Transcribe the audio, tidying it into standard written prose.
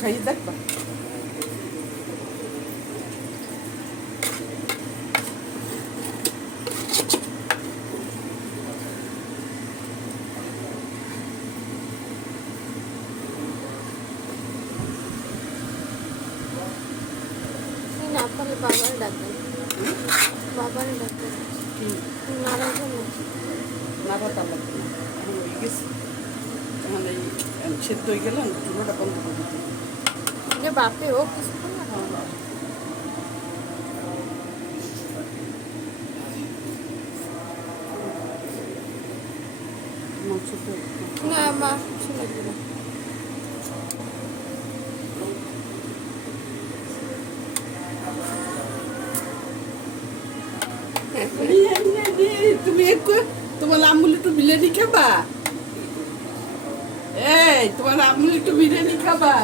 খাইয়ে দেখবা। না পারলে বাবার ডাকবেন, বাবার ডাকবেন নাড়ার জন্য। নাড়া তা লাগবে না, এখন হয়ে গেছে। এখন এই সেদ্ধ হয়ে গেলে চুলোটা বন্ধ করে দিতে হবে। যে বাপে হোক কিছুক্ষণ না। মাংসটা না মা কিছু লাগবে না। তুমি একটু তোমার আম্মুল একটু বিরিয়ানি খাবা? এই তোমার আম্মুল একটু বিরিয়ানি খাবা?